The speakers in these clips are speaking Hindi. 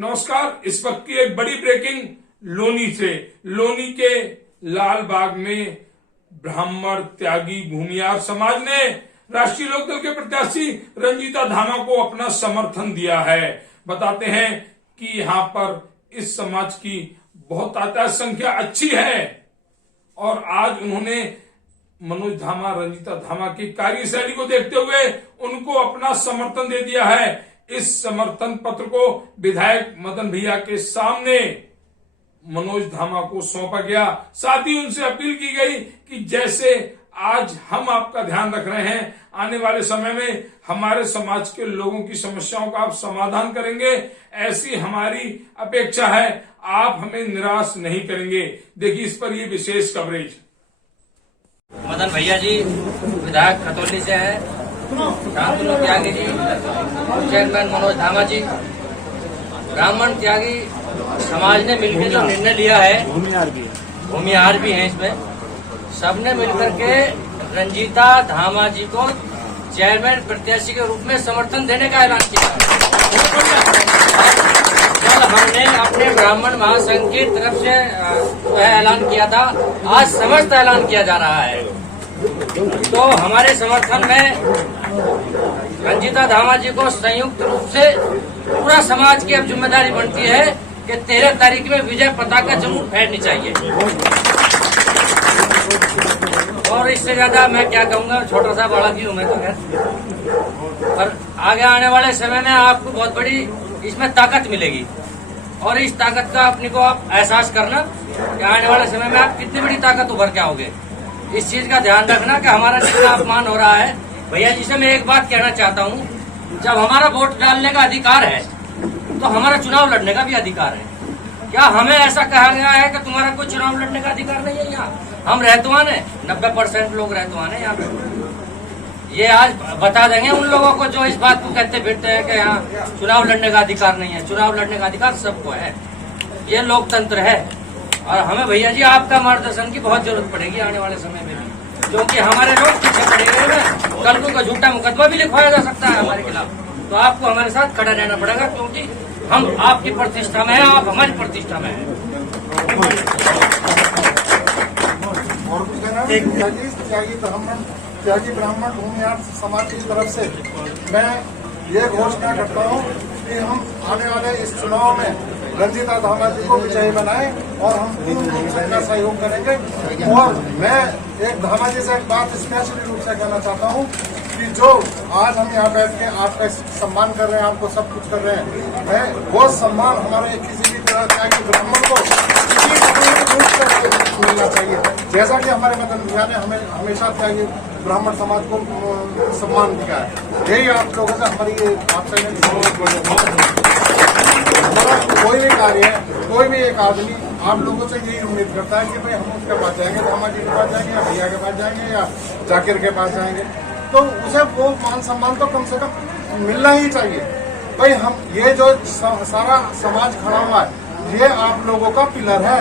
नमस्कार। इस वक्त की एक बड़ी ब्रेकिंग लोनी से। लोनी के लाल बाग में ब्राह्मण त्यागी भूमिहार समाज ने राष्ट्रीय लोकदल के प्रत्याशी रंजीता धामा को अपना समर्थन दिया है। बताते हैं कि यहां पर इस समाज की बहुत तादाद संख्या अच्छी है और आज उन्होंने मनोज धामा रंजीता धामा की कार्यशैली को देखते हुए उनको अपना समर्थन दे दिया है। इस समर्थन पत्र को विधायक मदन भैया के सामने मनोज धामा को सौंपा गया। साथ ही उनसे अपील की गई कि जैसे आज हम आपका ध्यान रख रहे हैं, आने वाले समय में हमारे समाज के लोगों की समस्याओं का आप समाधान करेंगे, ऐसी हमारी अपेक्षा है। आप हमें निराश नहीं करेंगे। देखिए इस पर ये विशेष कवरेज। मदन भैया जी विधायक खतौली से है, शांतनु त्यागी जी चेयरमैन मनोज धामा जी, ब्राह्मण त्यागी समाज ने मिलकर जो निर्णय लिया है, भूमिहार भी हैं इसमें, सबने मिलकर के रंजीता धामा जी को चेयरमैन प्रत्याशी के रूप में समर्थन देने का ऐलान किया। कल हमने अपने ब्राह्मण महासंघ की तरफ से वह ऐलान किया था, आज समस्त ऐलान किया जा रहा है। तो हमारे समर्थन में रंजीता धामा जी को संयुक्त रूप से पूरा समाज की अब जिम्मेदारी बनती है कि 13 तारीख में विजय पताका जरूर फहरनी चाहिए। और इससे ज्यादा मैं क्या कहूँगा, छोटा सा बड़ा की हूँ मैं तो खैर, पर आगे आने वाले समय में आपको बहुत बड़ी इसमें ताकत मिलेगी और इस ताकत का अपने को आप एहसास करना कि आने वाले समय में आप कितनी बड़ी ताकत उभर के आओगे। इस चीज का ध्यान रखना कि हमारा जितना अपमान हो रहा है। भैया जी से मैं एक बात कहना चाहता हूँ, जब हमारा वोट डालने का अधिकार है तो हमारा चुनाव लड़ने का भी अधिकार है। क्या हमें ऐसा कहा गया है कि तुम्हारा कोई चुनाव लड़ने का अधिकार नहीं है? यहाँ हम रहतवान है, 90% लोग रहतवान है यहाँ पे। ये आज बता देंगे उन लोगों को जो इस बात को कहते फिरते हैं कि यहाँ चुनाव लड़ने का अधिकार नहीं है। चुनाव लड़ने का अधिकार सबको है, ये लोकतंत्र है। और हमें भैया जी आपका मार्गदर्शन की बहुत जरूरत पड़ेगी आने वाले समय में भी, क्योंकि हमारे लोग पीछे पड़े हुए हैं। कल को झूठा मुकदमा भी लिखवाया जा सकता है हमारे खिलाफ, तो आपको हमारे साथ खड़ा रहना पड़ेगा, क्योंकि हम आपकी प्रतिष्ठा में हैं, आप हमारी प्रतिष्ठा में हैं। त्यागी ब्राह्मण भूमिहार समाज की तरफ से मैं ये घोषणा करता हूँ कि हम आने वाले इस चुनाव में रंजीता धामा जी को विजयी बनाए और हम पूर्ण रूप से इनका सहयोग करेंगे। और मैं एक धामा जी से एक बात स्पेशली रूप से कहना चाहता हूँ कि जो आज हम यहाँ बैठ के आपका सम्मान कर रहे हैं, आपको सब कुछ कर रहे हैं, वो सम्मान हमारे किसी भी तरह त्यागी ब्राह्मण को मिलना चाहिए। जैसा कि हमारे मदन भैया ने हमें हमेशा त्यागी ब्राह्मण समाज को सम्मान दिया है। यही आप लोगों से हमारी आपसे कोई भी कार्य है, कोई भी एक आदमी आप लोगों से यही उम्मीद करता है कि भाई हम उसके पास जाएंगे, धामा जी के पास जाएंगे या भैया के पास जाएंगे या जाकिर के पास जाएंगे, तो उसे वो मान सम्मान तो कम से कम मिलना ही चाहिए। भाई हम ये जो सारा समाज खड़ा हुआ है, ये आप लोगों का पिलर है।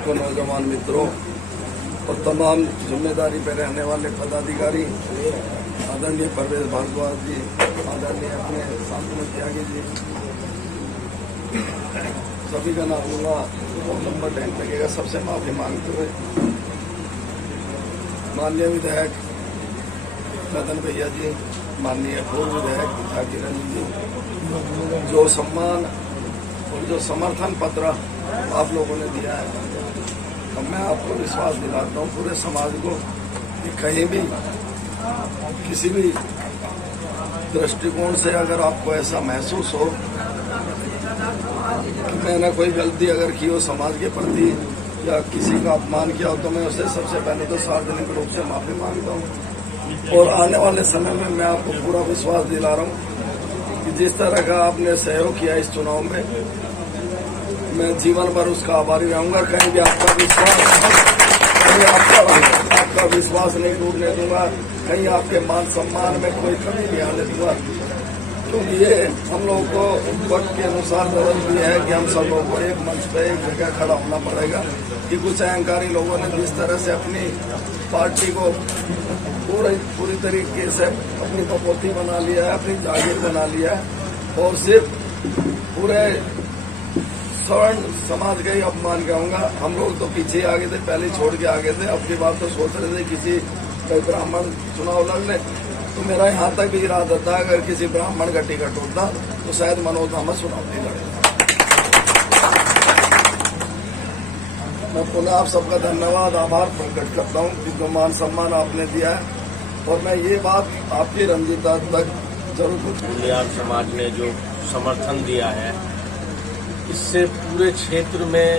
तो नौजवान मित्रों और तमाम जिम्मेदारी पे रहने वाले पदाधिकारी, आदरणीय परवेश भारद्वाज जी, आदरणीय अपने शांतनु त्यागी जी, सभी का नाम लूंगा और नंबर टाइम लगेगा। सबसे माफी मांगते हुए माननीय विधायक मदन भैया जी, माननीय पूर्व विधायक त्यागी रंजन जी, जो सम्मान और जो समर्थन पत्र आप लोगों ने दिया है, तो मैं आपको विश्वास दिलाता हूँ पूरे समाज को कि कहीं भी किसी भी दृष्टिकोण से अगर आपको ऐसा महसूस हो कि मैंने कोई गलती अगर की हो समाज के प्रति या किसी का अपमान किया हो, तो मैं उससे सबसे पहले तो सार्वजनिक रूप से माफी मांगता हूँ। और आने वाले समय में मैं आपको पूरा विश्वास दिला रहा हूँ कि जिस तरह का आपने सहयोग किया इस चुनाव में, मैं जीवन भर उसका आभारी रहूंगा। कहीं भी आपका विश्वास नहीं टूटने दूंगा, कहीं आपके मान सम्मान में कोई कमी नहीं आने दूंगा। क्योंकि ये हम लोगों को वक्त के अनुसार जरूरत भी है कि हम सब लोगों को एक मंच पे एक जगह खड़ा होना पड़ेगा कि कुछ अहंकारी लोगों ने जिस तरह से अपनी पार्टी को पूरी तरीके से अपनी बपोती बना लिया है, अपनी जागीर बना लिया है और सिर्फ पूरे सवर्ण समाज का ही अपमान कहूंगा। हम लोग तो पीछे आ गए थे, पहले ही छोड़ के आ गए थे। अब की बात तो सोच रहे थे किसी कोई ब्राह्मण चुनाव लड़ ले, तो मेरा यहाँ तक भी इरादा था अगर किसी ब्राह्मण का टिकट होता तो शायद मनोज अहमद चुनाव नहीं लड़ता। मैं पुनः आप सबका धन्यवाद आभार प्रकट करता हूँ कि जो मान सम्मान आपने दिया है और मैं ये बात आपकी रंजीता तक जरूर भूमियार समाज ने जो समर्थन दिया है इससे पूरे क्षेत्र में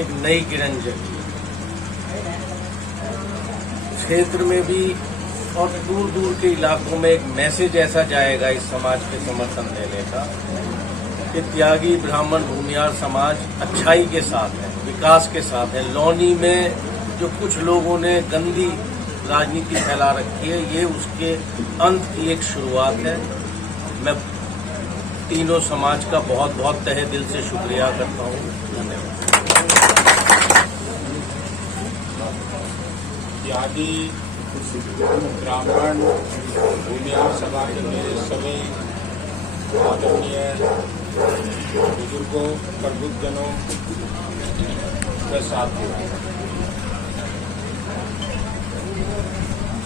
एक नई किरण जगी। क्षेत्र में भी और दूर दूर के इलाकों में एक मैसेज ऐसा जाएगा इस समाज के समर्थन देने का कि त्यागी ब्राह्मण भूमियार समाज अच्छाई के साथ है, विकास के साथ है। लौनी में जो कुछ लोगों ने गंदी राजनीति फैला रखी है, ये उसके अंत की एक शुरुआत है। मैं तीनों समाज का बहुत बहुत तहे दिल से शुक्रिया करता हूँ। धन्यवाद। त्यागी ब्राह्मण भूमियार समाज के मेरे सभी आदरणीय बुजुर्गों प्रबुद्धजनों के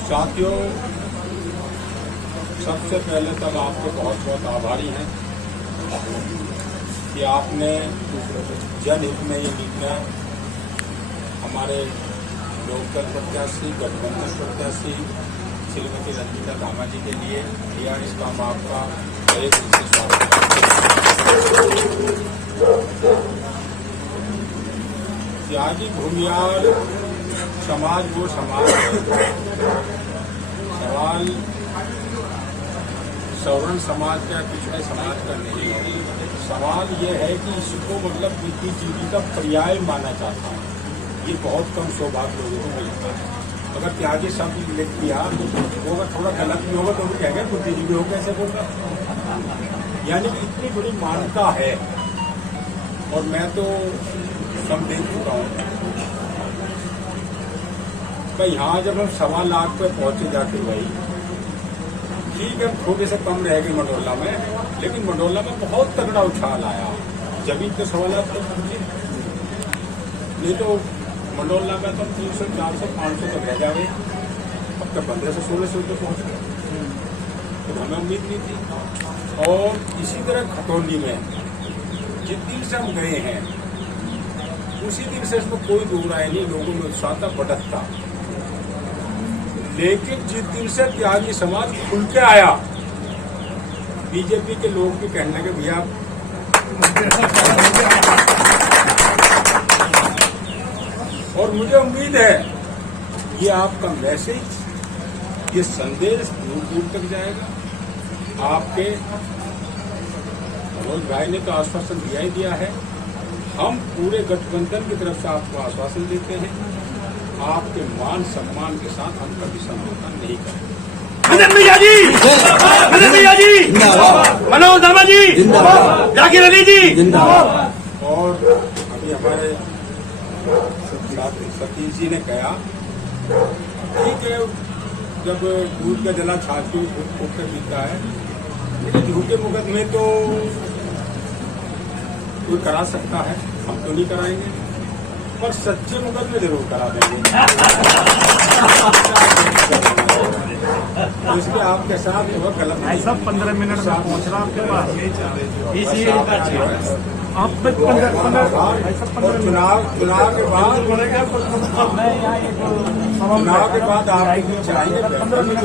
साथियों, सबसे पहले तक आपके बहुत बहुत आभारी हैं कि आपने जनहित में ये निर्णय हमारे लोकदल प्रत्याशी गठबंधन प्रत्याशी श्रीमती रंजीता धामा जी के लिए लिया। इसका हम आपका एक दिल से त्यागी भूमियार समाज वो समाज है, सवाल सवर्ण समाज का पिछड़े समाज का नहीं है। सवाल ये है कि इसको मतलब बुद्धिजीवी का पर्याय माना जाता है। ये बहुत कम सौभाग्य लोगों को मिलता है। अगर त्यागी शब्द लिख दिया तो वो अगर थोड़ा गलत भी होगा तो वो कहेंगे बुद्धिजीवी हो कैसे बोलता। यानी कि इतनी बड़ी मान्यता है और मैं तो सब देख चुका हूँ कि यहाँ जब हम 1.25 लाख पे पहुंचे जाते भाई, ठीक है थोड़े से कम रह गए मंडोला में, लेकिन मंडोला में बहुत तगड़ा उछाल आया। जब तो 1.25 लाख तक पहुंचे, नहीं तो मंडोला में तो 300, 400, 500 तक रह जाए। अब तक 1500, 1600 तक पहुंच गए, तो हमें उम्मीद नहीं थी। और इसी तरह खतौली में जिस दिन से हम गए हैं उसी दिन से इसमें कोई दो राय नहीं, लोगों में उत्साह था, बढ़त था। लेकिन जिस दिन से त्यागी समाज खुल के आया, बीजेपी के लोग भी कहने लगे भैया और मुझे उम्मीद है ये आपका मैसेज, ये संदेश दूर दूर तक जाएगा। आपके मनोज भाई ने तो आश्वासन दिया ही दिया है, हम पूरे गठबंधन की तरफ से आपको आश्वासन देते हैं, आपके मान सम्मान के साथ हम कभी समझौता नहीं करेंगे। मदन भैया जी, मदन भैया जी, मनोज दामा जी, जाकिर अली जी। और अभी हमारे सतीश जी ने कहा ठीक है, जब दूध का जला छाछ के ऊपर पीता है, लेकिन झूठे मुकदमे तो कोई करा सकता है, हम तो नहीं कराएंगे, पर सच्चे मुकदमे जरूर करा देंगे। तो इसलिए आपके साथ वो गलत नहीं। सब 15 मिनट में पहुंच रहा आपके पास। आप चुनाव के बाद आप चलाएंगे 15 मिनट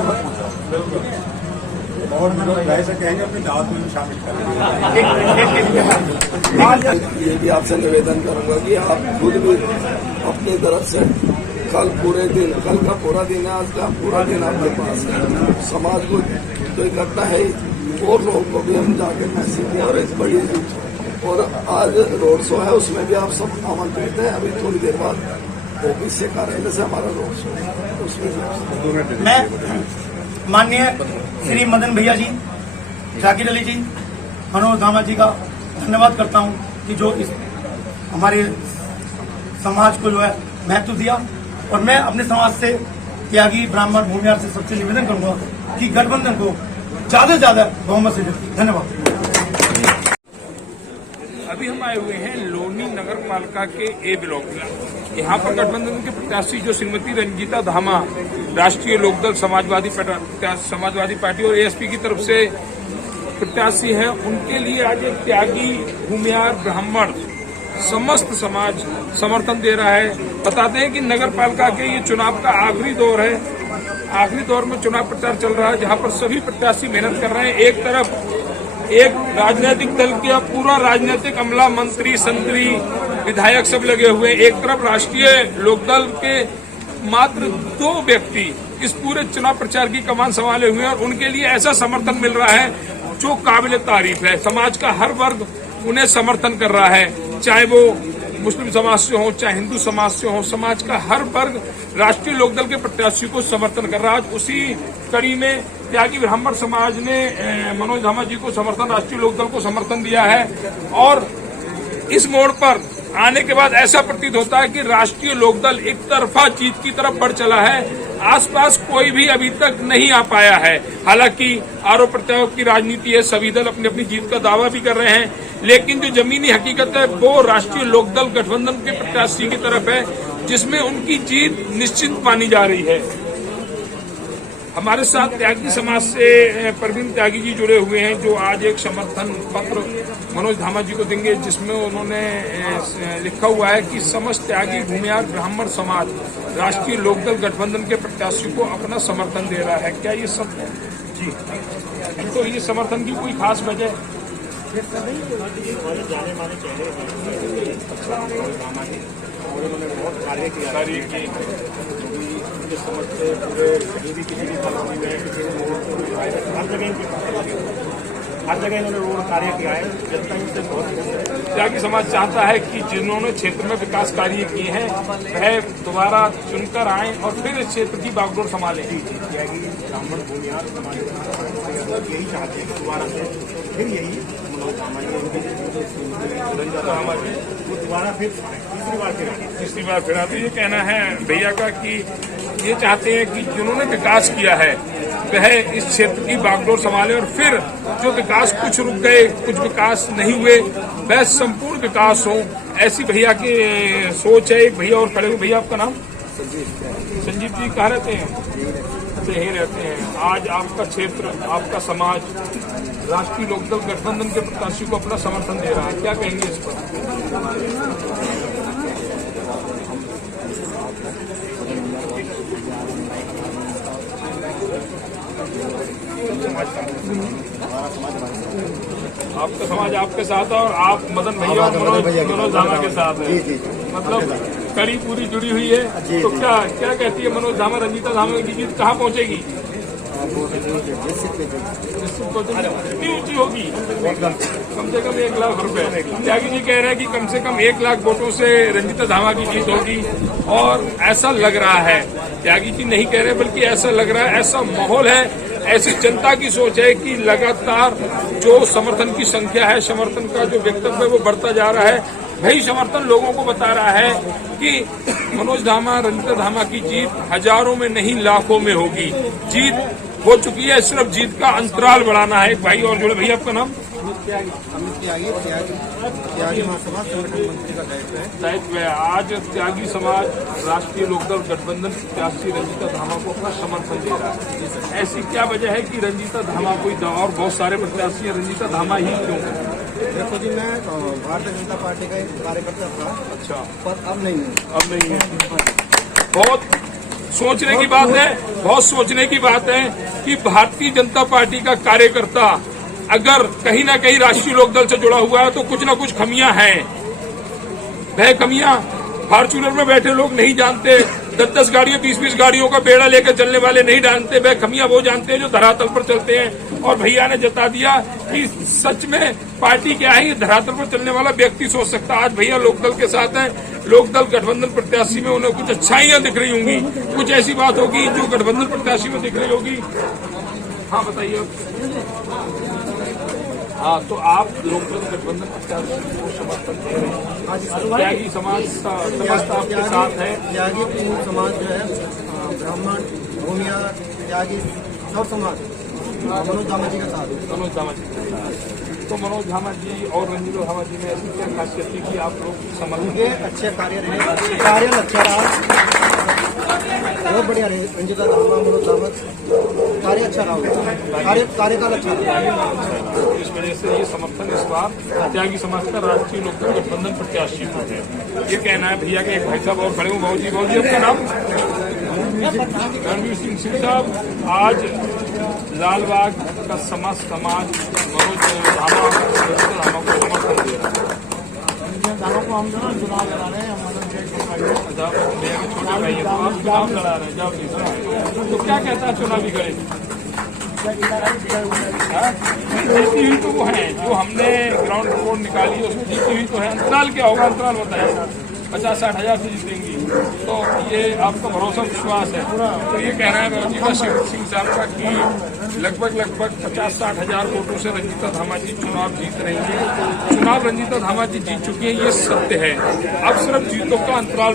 और मनोज भाई से कहेंगे अपनी दावत में शामिल करेंगे। ये भी आपसे निवेदन करूंगा कि आप खुद भी अपनी तरफ से कल पूरे दिन, कल का पूरा दिन है, आज का पूरा दिन आपके पास है। समाज को तो इकट्ठा है और लोगों को भी हम जाके मैसेज दिया और एक बड़ी और आज रोड शो है, उसमें भी आप सब आमंत्रित हैं। अभी थोड़ी देर बाद ऑफिस से कार्यालय से हमारा रोड शो है, उसमें मैं माननीय श्री मदन भैया जी, जाकिर अली जी, मनोज धामा जी का धन्यवाद करता हूं कि जो इस हमारे समाज को जो है महत्व दिया। और मैं अपने समाज से त्यागी ब्राह्मण भूमिहार से सबसे निवेदन करूंगा कि गठबंधन को ज्यादा से ज्यादा बहुमत से जीते। धन्यवाद। अभी हम आए हुए हैं लोनी नगर पालिका के ए ब्लॉक में। यहाँ पर गठबंधन के प्रत्याशी जो श्रीमती रंजीता धामा राष्ट्रीय लोकदल समाजवादी पार्टी और एएसपी की तरफ से प्रत्याशी हैं, उनके लिए आज एक त्यागी भूमिहार ब्राह्मण समस्त समाज समर्थन दे रहा है। बताते हैं कि नगर पालिका के ये चुनाव का आखिरी दौर है। आखिरी दौर में चुनाव प्रचार चल रहा है, जहां पर सभी प्रत्याशी मेहनत कर रहे हैं। एक तरफ एक राजनीतिक दल का पूरा राजनीतिक अमला, मंत्री, संतरी, विधायक सब लगे हुए, एक तरफ राष्ट्रीय लोकदल के मात्र 2 व्यक्ति इस पूरे चुनाव प्रचार की कमान संभाले हुए हैं और उनके लिए ऐसा समर्थन मिल रहा है जो काबिल तारीफ है। समाज का हर वर्ग उन्हें समर्थन कर रहा है, चाहे वो मुस्लिम समाज से हो, चाहे हिंदू समाज से हो। समाज का हर वर्ग राष्ट्रीय लोकदल के प्रत्याशी को समर्थन कर रहा है। उसी कड़ी में त्यागी ब्राह्मण समाज ने मनोज धामा जी को समर्थन, राष्ट्रीय लोकदल को समर्थन दिया है। और इस मोड़ पर आने के बाद ऐसा प्रतीत होता है कि राष्ट्रीय लोकदल एक तरफा जीत की तरफ बढ़ चला है। आसपास कोई भी अभी तक नहीं आ पाया है। हालांकि आरोप प्रत्यारोप की राजनीति है, सभी दल अपनी अपनी जीत का दावा भी कर रहे हैं, लेकिन जो जमीनी हकीकत है वो राष्ट्रीय लोकदल गठबंधन के प्रत्याशी की तरफ है, जिसमें उनकी जीत निश्चित मानी जा रही है। हमारे साथ त्यागी समाज से परवीन त्यागी जी जुड़े हुए हैं, जो आज एक समर्थन पत्र मनोज धामा जी को देंगे, जिसमें उन्होंने लिखा हुआ है कि समस्त त्यागी भूमिहार ब्राह्मण समाज राष्ट्रीय लोकदल गठबंधन के प्रत्याशी को अपना समर्थन दे रहा है। क्या ये सत्य है? जी, तो ये समर्थन की कोई खास वजह? जाने माने चेहरे हैं, और उन्होंने बहुत कार्य किया। उनके समझ से पूरे किसी भी कॉलोनी में, किसी भी रोड को, हर जगह इन्होंने रोड कार्य किया है। जनता इनसे बहुत त्यागी समाज चाहता है कि जिन्होंने क्षेत्र में विकास कार्य किए हैं वह दोबारा चुनकर आए और फिर इस क्षेत्र की बागडोर संभालें। त्यागी ब्राह्मण भूमिहार समाज यही चाहते हैं कि दोबारा से फिर यही मनोज धामा जी वो दोबारा फिर तीसरी बार फिर आते। ये कहना है भैया का कि ये चाहते हैं कि जिन्होंने विकास किया है वह इस क्षेत्र की बागडोर संभाले और फिर जो विकास कुछ रुक गए, कुछ विकास नहीं हुए, वह संपूर्ण विकास हो। ऐसी भैया की सोच है। एक भैया और खड़े हुए। भैया आपका नाम? संजीव जी। कहाँ रहते हैं? यहीं रहते हैं। आज आपका क्षेत्र, आपका समाज राष्ट्रीय लोकदल गठबंधन के प्रत्याशी को अपना समर्थन दे रहा है, क्या कहेंगे इस पर? आपका समाज आपके साथ है और आप मदन भैया और मनोज धामा के साथ है, मतलब कड़ी पूरी जुड़ी हुई है। तो क्या क्या कहती है मनोज धामा, रंजीता धामा की जीत कहाँ पहुँचेगी? कितनी ऊंची होगी? कम से कम 1 लाख रुपए। त्यागी जी कह रहे हैं कि कम से कम 1 लाख वोटों से रंजीता धामा की जीत होगी और ऐसा लग रहा है। त्यागी जी नहीं कह रहे बल्कि ऐसा लग रहा है, ऐसा माहौल है, ऐसी जनता की सोच है कि लगातार जो समर्थन की संख्या है, समर्थन का जो वक्तव्य है वो बढ़ता जा रहा है। वही समर्थन लोगों को बता रहा है कि मनोज धामा, रंजीता धामा की जीत हजारों में नहीं लाखों में होगी। जीत हो चुकी है, सिर्फ जीत का अंतराल बढ़ाना है। एक भाई और जुड़े। भैया आपका नाम? त्यागी महासमाज संगठन मंत्री का दायित्व है। आज त्यागी समाज राष्ट्रीय लोकदल गठबंधन प्रत्याशी रंजीता धामा को अपना समर्थन दे रहा है। ऐसी क्या वजह है कि रंजीता धामा कोई और बहुत सारे प्रत्याशी रंजीता धामा ही क्यों? देखो जी, मैं भारतीय जनता पार्टी का एक कार्यकर्ता था। अच्छा, पर अब नहीं है। बहुत सोचने की बात है, बहुत सोचने की बात है कि भारतीय जनता पार्टी का कार्यकर्ता अगर कहीं ना कहीं राष्ट्रीय लोकदल से जुड़ा हुआ है तो कुछ ना कुछ खमियां हैं। वह खमियां फॉर्च्यूनर में बैठे लोग नहीं जानते, 10-10 गाड़ियों, 20-20 गाड़ियों का बेड़ा लेकर चलने वाले नहीं जानते। वह खमियां वो जानते हैं जो धरातल पर चलते हैं। और भैया ने जता दिया कि सच में पार्टी क्या है, ये धरातल पर चलने वाला व्यक्ति सोच सकता। आज भैया लोकदल के साथ हैं। लोकदल गठबंधन प्रत्याशी में उन्हें कुछ अच्छाइयां दिख रही होंगी, कुछ ऐसी बात होगी जो गठबंधन प्रत्याशी में दिख रही होगी। हाँ बताइए। हाँ, तो आप लोकदल गठबंधन प्रत्याशी को समर्थन दे रहे हैं, त्यागी समाज समस्त आपके साथ है। त्यागी पूर्ण समाज जो है, ब्राह्मण, भूमिया, त्यागी सब समाज मनोज धामा जी का साथ है। मनोज धामा जी के साथ। तो मनोज धामा जी और रंजीत धामा जी में ऐसी क्या खासियत थी कि आप लोग समर्थन? ये अच्छे कार्य रहे, कार्य अच्छा रहा, बहुत बढ़िया रहे। रंजीता धामा, मनोज धामा, कार्य अच्छा रहा, कार्यकाल अच्छा रहा। इस वजह से ये समर्थन इस बार त्यागी समाज का राष्ट्रीय लोकदल गठबंधन प्रत्याशी को है। ये कहना है भैया के एक भाई साहब और खड़े हो, बाबू जी आपका नाम? रणवीर सिंह साहब, आज लालबाग का समस्त समाज मनोज धामा को समर्थन दे रहा है। धामा को हम जो है चुनाव लड़ा रहे हैं, भैया के छोटे भाई हैं, तो आप चुनाव लड़ा रहे हैं जब, तो क्या कहता है चुनावी करेंगे? जीती हुई तो वो है जो हमने ग्राउंड रिपोर्ट निकाली है, उसमें जीती हुई तो है। अंतराल क्या होगा, अंतराल बताइए। 50-60 हजार से जीतेंगी, तो ये आपका भरोसा विश्वास है। तो ये कहना है रंजीता सिंह साहब का कि लगभग 50-60 हजार वोटों से रंजीता धामा जी चुनाव जीत रही है। चुनाव रंजीता धामा जी जीत चुकी है, ये सत्य है। अब सिर्फ जीतों का अंतराल